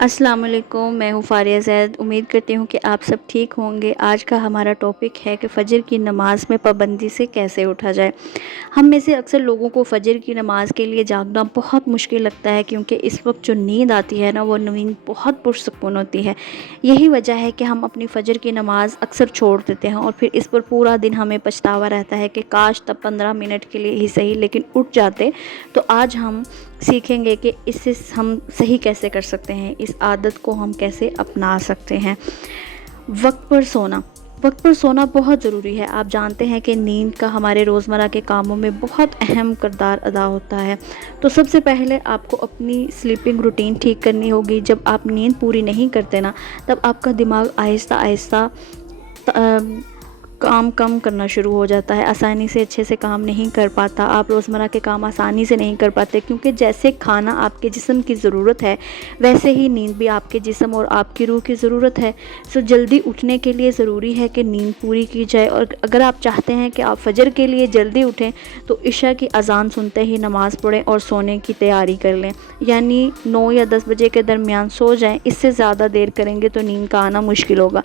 السلام علیکم، میں ہوں فاریہ زید۔ امید کرتی ہوں کہ آپ سب ٹھیک ہوں گے۔ آج کا ہمارا ٹاپک ہے کہ فجر کی نماز میں پابندی سے کیسے اٹھا جائے۔ ہم میں سے اکثر لوگوں کو فجر کی نماز کے لیے جاگنا بہت مشکل لگتا ہے، کیونکہ اس وقت جو نیند آتی ہے نا، وہ نیند بہت پرسکون ہوتی ہے۔ یہی وجہ ہے کہ ہم اپنی فجر کی نماز اکثر چھوڑ دیتے ہیں، اور پھر اس پر پورا دن ہمیں پچھتاوا رہتا ہے کہ کاش تب 15 منٹ کے لیے ہی صحیح لیکن اٹھ جاتے۔ تو آج ہم سیکھیں گے کہ اس سے ہم صحیح کیسے کر سکتے ہیں، اس عادت کو ہم کیسے اپنا سکتے ہیں۔ وقت پر سونا بہت ضروری ہے۔ آپ جانتے ہیں کہ نیند کا ہمارے روزمرہ کے کاموں میں بہت اہم کردار ادا ہوتا ہے۔ تو سب سے پہلے آپ کو اپنی سلیپنگ روٹین ٹھیک کرنی ہوگی۔ جب آپ نیند پوری نہیں کرتے نا، تب آپ کا دماغ آہستہ آہستہ کام کم کرنا شروع ہو جاتا ہے، آسانی سے اچھے سے کام نہیں کر پاتا، آپ روزمرہ کے کام آسانی سے نہیں کر پاتے، کیونکہ جیسے کھانا آپ کے جسم کی ضرورت ہے، ویسے ہی نیند بھی آپ کے جسم اور آپ کی روح کی ضرورت ہے۔ جلدی اٹھنے کے لیے ضروری ہے کہ نیند پوری کی جائے، اور اگر آپ چاہتے ہیں کہ آپ فجر کے لیے جلدی اٹھیں تو عشاء کی اذان سنتے ہی نماز پڑھیں اور سونے کی تیاری کر لیں، یعنی 9 یا 10 بجے کے درمیان سو جائیں۔ اس سے زیادہ دیر کریں گے تو نیند کا آنا مشکل ہوگا۔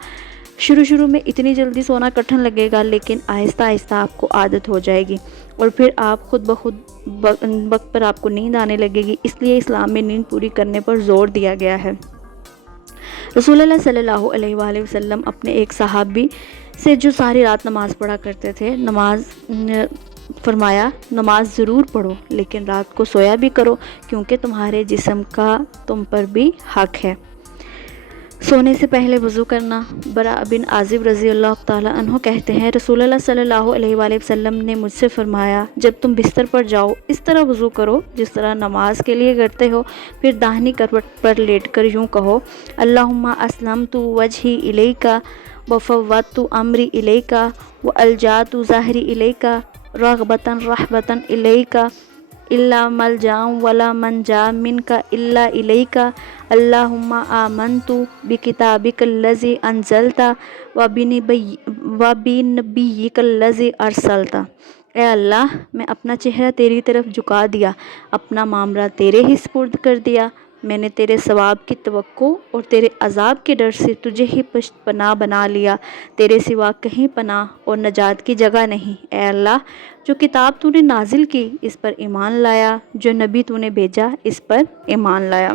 شروع میں اتنی جلدی سونا کٹھن لگے گا، لیکن آہستہ آہستہ آپ کو عادت ہو جائے گی، اور پھر آپ خود بخود وقت پر آپ کو نیند آنے لگے گی۔ اس لیے اسلام میں نیند پوری کرنے پر زور دیا گیا ہے۔ رسول اللہ صلی اللہ علیہ وآلہ وسلم اپنے ایک صحابی سے جو ساری رات نماز پڑھا کرتے تھے، فرمایا نماز ضرور پڑھو، لیکن رات کو سویا بھی کرو، کیونکہ تمہارے جسم کا تم پر بھی حق ہے۔ سونے سے پہلے وضو کرنا۔ برا بن عازب رضی اللہ تعالیٰ عنہ کہتے ہیں، رسول اللہ صلی اللہ علیہ وآلہ وسلم نے مجھ سے فرمایا، جب تم بستر پر جاؤ اس طرح وضو کرو جس طرح نماز کے لیے کرتے ہو، پھر داہنی کروٹ پر لیٹ کر یوں کہو، اللہم اسلمت وجہی الیک وفوضت امری الیک والجأت ظہری الیک رغبۃ رہبۃ الیک الا ملجا ولا منجا منک الا الیک اللہم آمنت بکتابک الذی انزلت وبنبیک الذی ارسلت۔ اے اللہ، میں اپنا چہرہ تیری طرف جھکا دیا، اپنا معاملہ تیرے ہی سپرد کر دیا۔ میں نے تیرے ثواب کی توقع اور تیرے عذاب کے ڈر سے تجھے ہی پناہ بنا لیا، تیرے سوا کہیں پناہ اور نجات کی جگہ نہیں۔ اے اللہ، جو کتاب تو نے نازل کی اس پر ایمان لایا، جو نبی تو نے بھیجا اس پر ایمان لایا۔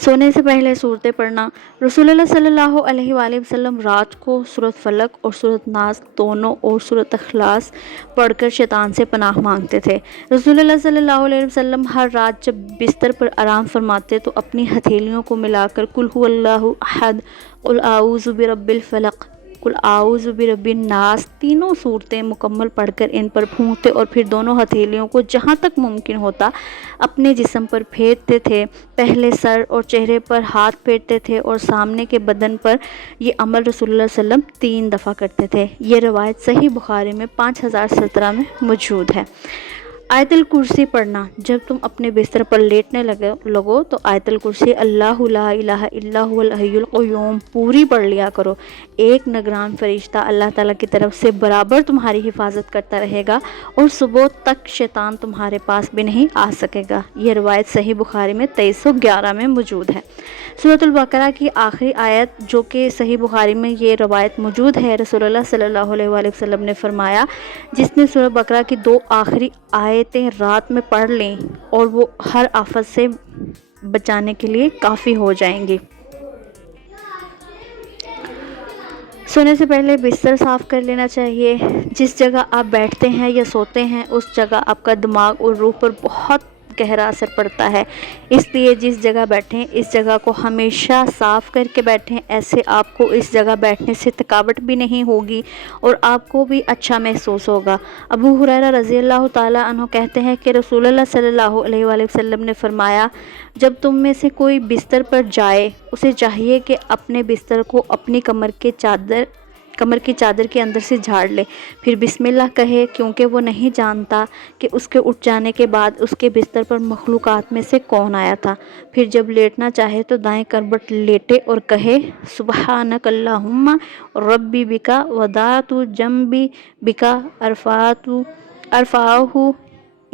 سونے سے پہلے سورتیں پڑھنا۔ رسول اللہ صلی اللہ علیہ وآلہ وسلم رات کو سورۃ فلق اور سورۃ ناس دونوں اور سورۃ اخلاص پڑھ کر شیطان سے پناہ مانگتے تھے۔ رسول اللہ صلی اللہ علیہ وسلم ہر رات جب بستر پر آرام فرماتے تو اپنی ہتھیلیوں کو ملا کر قل ھو اللہ احد، قل اعوذ برب الفلق، قل اعوذ برب الناس تینوں صورتیں مکمل پڑھ کر ان پر پھونکتے، اور پھر دونوں ہتھیلیوں کو جہاں تک ممکن ہوتا اپنے جسم پر پھیرتے تھے۔ پہلے سر اور چہرے پر ہاتھ پھیرتے تھے اور سامنے کے بدن پر۔ یہ عمل رسول اللہ صلی اللہ علیہ وسلم 3 دفعہ کرتے تھے۔ یہ روایت صحیح بخاری میں 5017 میں موجود ہے۔ آیت الکرسی پڑھنا۔ جب تم اپنے بستر پر لیٹنے لگو تو آیت الکرسی اللہ لا الہ الا هو الحی القیوم پوری پڑھ لیا کرو۔ ایک نگران فرشتہ اللہ تعالیٰ کی طرف سے برابر تمہاری حفاظت کرتا رہے گا، اور صبح تک شیطان تمہارے پاس بھی نہیں آ سکے گا۔ یہ روایت صحیح بخاری میں 2311 میں موجود ہے۔ سورۃ البقرہ کی آخری آیت جو کہ صحیح بخاری میں یہ روایت موجود ہے، رسول اللہ صلی اللہ علیہ وآلہ وسلم نے فرمایا، جس نے سورۃ بقرہ کی 2 آخری آیتیں رات میں پڑھ لیں اور وہ ہر آفت سے بچانے کے لیے کافی ہو جائیں گی۔ سونے سے پہلے بستر صاف کر لینا چاہیے۔ جس جگہ آپ بیٹھتے ہیں یا سوتے ہیں اس جگہ آپ کا دماغ اور روح پر بہت گہرا اثر پڑتا ہے، اس لیے جس جگہ بیٹھیں اس جگہ کو ہمیشہ صاف کر کے بیٹھیں۔ ایسے آپ کو اس جگہ بیٹھنے سے تھکاوٹ بھی نہیں ہوگی اور آپ کو بھی اچھا محسوس ہوگا۔ ابو ہریرہ رضی اللہ تعالیٰ عنہ کہتے ہیں کہ رسول اللہ صلی اللہ علیہ وآلہ وسلم نے فرمایا، جب تم میں سے کوئی بستر پر جائے اسے چاہیے کہ اپنے بستر کو اپنی کمر کی چادر کے اندر سے جھاڑ لے، پھر بسم اللہ کہے، کیونکہ وہ نہیں جانتا کہ اس کے اٹھ جانے کے بعد اس کے بستر پر مخلوقات میں سے کون آیا تھا۔ پھر جب لیٹنا چاہے تو دائیں کروٹ لیٹے اور کہے، سبحانک اللہم ربی بکا وضعت جنبی بکا ارفعہ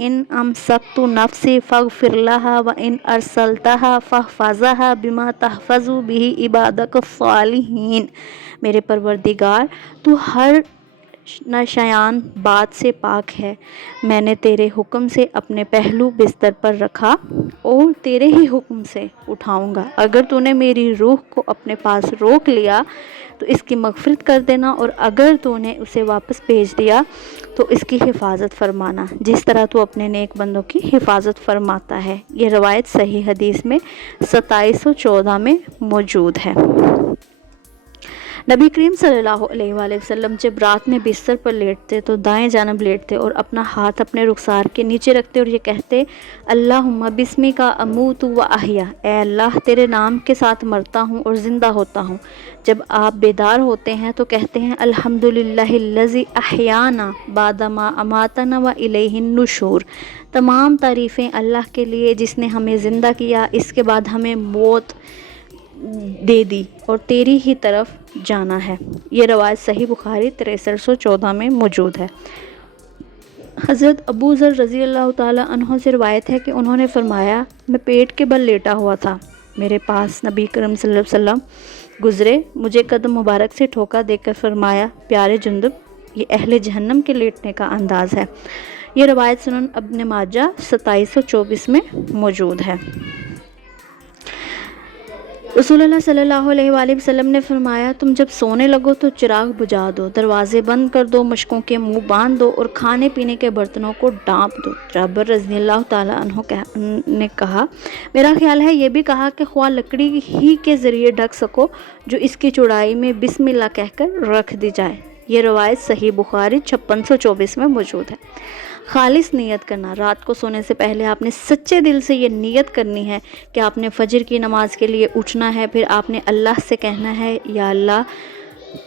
इन अमसक्तु नफ्सी फ़ग़फ़िर लहा व इन अरसलतहा फ़हफ़ज़हा बिमा तहफ़ज़ु बिही इबादक सालिहीन। मेरे परवरदिगार, तू हर नशायान बात से पाक है। मैंने तेरे हुक्म से अपने पहलू बिस्तर पर रखा और तेरे ही हुक्म से उठाऊंगा। अगर तूने मेरी रूह को अपने पास रोक लिया तो इसकी मग़फ़िरत कर देना, और अगर तूने उसे वापस भेज दिया तो इसकी हिफाजत फरमाना, जिस तरह तू अपने नेक बंदों की हिफाजत फरमाता है। ये रवायत सही हदीस में 2714 में मौजूद है। नबी करीम सल्लल्लाहु अलैहि वसल्लम जब रात में बिस्तर पर लेटते तो दाएं जानब लेटते और अपना हाथ अपने रुखसार के नीचे रखते और ये कहते, अल्लाहुम्मा बिस्मिका अमूतु व अहया, ए अल्लाह तेरे नाम के साथ मरता हूँ और ज़िंदा होता हूँ। जब आप बेदार होते हैं तो कहते हैं, अल्हम्दुलिल्लाहिल्लज़ी अहयाना बादमा अमातना व इलैहिन नुशूर। तमाम तारीफ़ें अल्लाह के लिए जिसने हमें ज़िंदा किया, इसके बाद हमें मौत दे दी और तेरी ही तरफ जाना है। ये रवायत सही बुखारी 6314 में मौजूद है। हज़रत अबू ज़र रज़ी अल्लाह ताला अन्हो से रवायत है कि उन्होंने फरमाया, मैं पेट के बल लेटा हुआ था, मेरे पास नबी करीम सल्लल्लाहु अलैहि वसल्लम गुज़रे, मुझे कदम मुबारक से ठोका देकर फरमाया, प्यारे जुंदब, ये अहले जहन्नम के लेटने का अंदाज़ है। ये रवायत सुनन इब्न माजा 2724 में मौजूद है। रसूलुल्लाह सल्लल्लाहु अलैहि वसल्लम ने फरमाया, तुम जब सोने लगो तो चिराग बुझा दो, दरवाजे बंद कर दो, मशकों के मुंह बांध दो और खाने पीने के बर्तनों को ढांप दो। जाबिर रज़ी अल्लाह ताला अन्हु ने कहा, मेरा ख्याल है ये भी कहा कि ख्वाह लकड़ी ही के ज़रिए ढक सको जो इसकी चौड़ाई में बिस्मिल्लाह कहकर रख दी जाए। ये रवायत सही बुखारी 5624 में मौजूद है। खालिस नियत करना, रात को सोने से पहले आपने सच्चे दिल से ये नियत करनी है कि आपने फ़जर की नमाज़ के लिए उठना है। फिर आपने अल्लाह से कहना है, या अल्लाह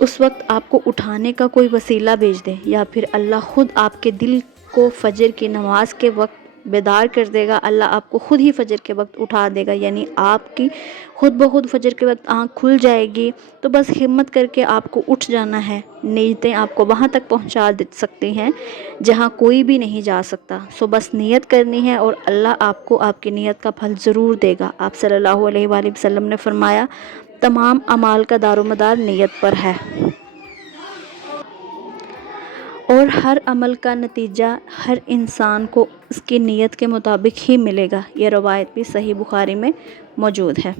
उस वक्त आपको उठाने का कोई वसीला भेज दे, या फिर अल्लाह ख़ुद आपके दिल को फ़जर की नमाज के वक्त बेदार कर देगा, अल्लाह आपको ख़ुद ही फ़जर के वक्त उठा देगा, यानी आपकी ख़ुद ब खुद फ़जर के वक्त आँख खुल जाएगी। तो बस हिम्मत करके आपको उठ जाना है। नीयतें आपको वहाँ तक पहुँचा सकती हैं जहाँ कोई भी नहीं जा सकता। सो बस नियत करनी है और अल्लाह आपको आपकी नियत का फल ज़रूर देगा। आप सल्लल्लाहु अलैहि वसल्लम ने फरमाया, तमाम अमाल का दारोमदार नियत पर है और हर अमल का नतीजा हर इंसान को उसकी नियत के मुताबिक ही मिलेगा। यह रवायत भी सही बुखारी में मौजूद है।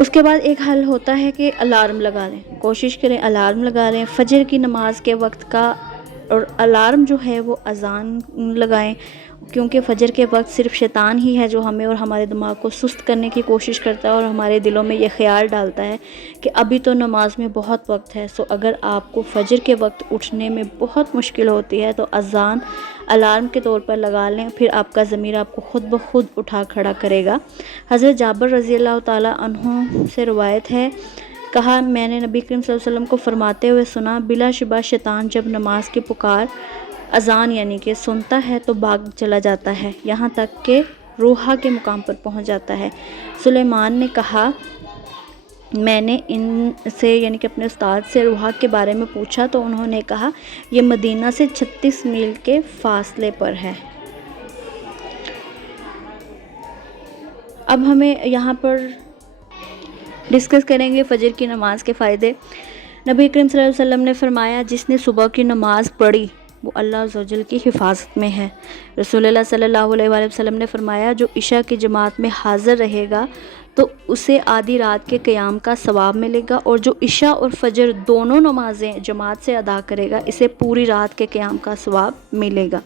उसके बाद एक हल होता है कि अलार्म लगा लें, कोशिश करें अलार्म लगा लें फ़जर की नमाज के वक्त का, और अलार्म जो है वो अज़ान लगाएं, क्योंकि फ़जर के वक्त सिर्फ शैतान ही है जो हमें और हमारे दिमाग को सुस्त करने की कोशिश करता है और हमारे दिलों में ये ख्याल डालता है कि अभी तो नमाज में बहुत वक्त है। सो अगर आपको फ़जर के वक्त उठने में बहुत मुश्किल होती है तो अज़ान अलार्म के तौर पर लगा लें, फिर आपका ज़मीर आपको ख़ुद ब खुद उठा खड़ा करेगा। हज़रत जाबिर रज़ी अल्लाह ताला अन्हु से रवायत है, कहा, मैंने नबी करीम सल्लल्लाहु अलैहि वसल्लम को फरमाते हुए सुना, बिलाशुबा शैतान जब नमाज की पुकार अज़ान यानी कि सुनता है तो भाग चला जाता है, यहाँ तक कि रूहा के मुकाम पर पहुँच जाता है। सुलेमान ने कहा, मैंने इनसे यानी कि अपने उस्ताद से रूहा के बारे में पूछा तो उन्होंने कहा, यह मदीना से 36 मील के फासले पर है। अब हमें यहाँ पर डिस्कस करेंगे फ़जर की नमाज के फ़ायदे। नबी करीम सल्लल्लाहु अलैहि वसल्लम ने फरमाया, जिसने सुबह की नमाज़ पढ़ी वो अल्लाह अज़्ज़ व जल की हिफाजत में है। रसूलुल्लाह सल्लल्लाहु अलैहि वसल्लम ने फरमाया, जो इशा की जमात में हाज़िर रहेगा तो उसे आधी रात के क़याम का सवाब मिलेगा, और जो इशा और फ़जर दोनों नमाज़ें जमात से अदा करेगा इसे पूरी रात के क़याम का सवाब मिलेगा।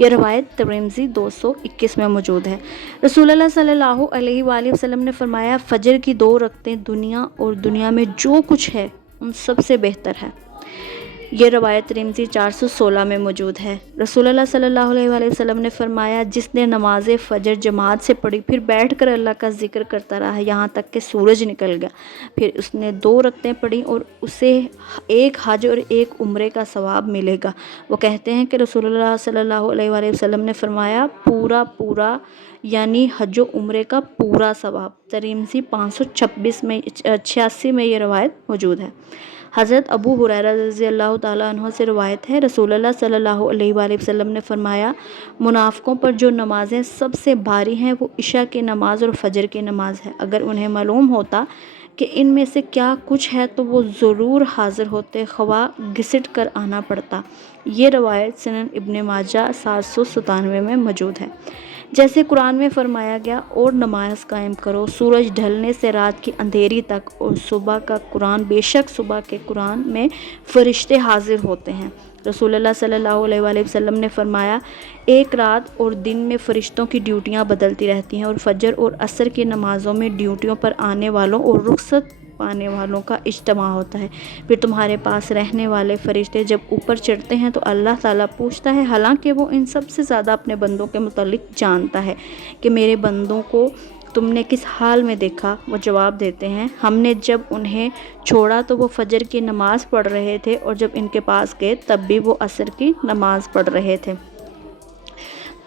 यह रवायत तिर्मिज़ी 221 में मौजूद है। रसूलुल्लाह सल्लल्लाहु अलैहि वसल्लम ने फरमाया, फ़जर की 2 रकतें दुनिया और दुनिया में जो कुछ है उन सबसे बेहतर है। ये रवायत तिर्मिज़ी 416 में मौजूद है। रसूलुल्लाह सल्लल्लाहु अलैहि वसल्लम ने फरमाया, जिसने नमाज़ फ़जर जमात से पढ़ी फिर बैठकर अल्लाह का ज़िक्र करता रहा यहाँ तक कि सूरज निकल गया, फिर उसने 2 रकतें पढ़ी और उसे एक हज और एक उम्रे का सवाब मिलेगा। वो कहते हैं कि रसूलुल्लाह सल्लल्लाहु अलैहि वसल्लम ने फरमाया, पूरा यानी हज व उम्रे का पूरा सवाब। तिरमिज़ी 586 में ये रवायत मौजूद है। हज़रत अबू हुरैरा रज़ियल्लाहु ताला अन्हु से रवायत है, रसूलुल्लाह सल्लल्लाहु अलैहि वसल्लम ने फरमाया, मुनाफ़िकों पर जो नमाज़ें सबसे भारी हैं वो इशा की नमाज़ और फजर की नमाज़ है। अगर उन्हें मालूम होता कि इनमें से क्या कुछ है तो वो ज़रूर हाज़िर होते, ख़वा घिसट कर आना पड़ता। ये रवायत सुनन इब्न माजा 797 में मौजूद है। जैसे कुरान में फरमाया गया, और नमाज कायम करो सूरज ढलने से रात की अंधेरी तक, और सुबह का कुरान, बेशक सुबह के कुरान में फ़रिश्ते हाजिर होते हैं। रसूलुल्लाह सल्लल्लाहु अलैहि वसल्लम ने फरमाया, एक रात और दिन में फ़रिश्तों की ड्यूटियां बदलती रहती हैं, और फजर और असर की नमाज़ों में ड्यूटियों पर आने वालों और रुखसत पाने वालों का इज्तिमा होता है। फिर तुम्हारे पास रहने वाले फ़रिश्ते जब ऊपर चढ़ते हैं तो अल्लाह ताला पूछता है, हालांकि वो इन सब से ज़्यादा अपने बंदों के मुतालिक जानता है, कि मेरे बंदों को तुमने किस हाल में देखा। वो जवाब देते हैं, हमने जब उन्हें छोड़ा तो वो फजर की नमाज़ पढ़ रहे थे, और जब इनके पास गए तब भी वो असर की नमाज़ पढ़ रहे थे।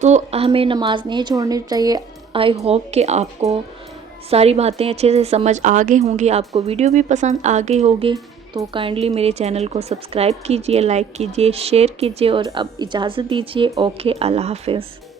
तो हमें नमाज नहीं छोड़नी चाहिए। आई होप कि आपको सारी बातें अच्छे से समझ आ गई होंगी, आपको वीडियो भी पसंद आ गई होगी। तो काइंडली मेरे चैनल को सब्सक्राइब कीजिए, लाइक कीजिए, शेयर कीजिए, और अब इजाज़त दीजिए। ओके, अल्लाह हाफ़िज़।